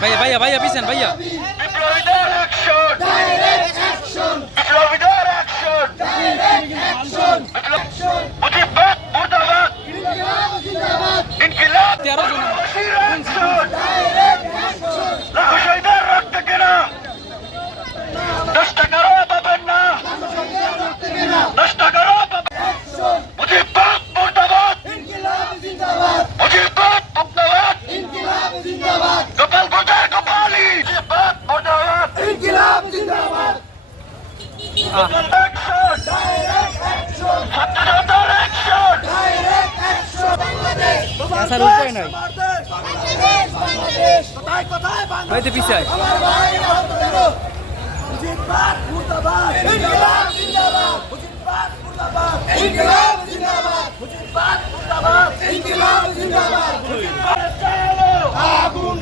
ভাইয়া ভাইয়া ভাইয়া পিছেন ভাইয়া। বিপ্লবীদের অ্যাকশন, ডাইরেক্ট অ্যাকশন, বিপ্লবীদের অ্যাকশন, ডাইরেক্ট অ্যাকশন, মুজিববাদ মুর্দাবাদ, ইনকিলাব জিন্দাবাদ, ইনকিলাব 13 জন অ্যাকশন, ডাইরেক্ট অ্যাকশন, লাখো শহীদের রক্ত কেনা 10 টাকারও পাবেন না, 10 টাকারও পাবেন না। মুজিববাদ মুর্দাবাদ, ইনকিলাব জিন্দাবাদ, মুজিববাদ মুর্দাবাদ, ইনকিলাব জিন্দাবাদ, গোপাল ভোটার গোপালি, মুজিববাদ মুর্দাবাদ, ইনকিলাব জিন্দাবাদ। অ্যাকশন, ডাইরেক্ট অ্যাকশন, ছাত্রদের অ্যাকশন, ডাইরেক্ট অ্যাকশন, বাংলাদেশ আসার উপায় নাই। বাংলাদেশ বাংলাদেশ, কোথায় কোথায় বাংলাদেশ, ভাইতে পিছায়। আমার ভাই আহত কেন? মুজিববাদ মুর্দাবাদ, ইনকিলাব জিন্দাবাদ, মুজিববাদ মুর্দাবাদ, ইনকিলাব জিন্দাবাদ, মুজিববাদ মুর্দাবাদ, ইনকিলাব জিন্দাবাদ, মুজিববাদ চালো আগুন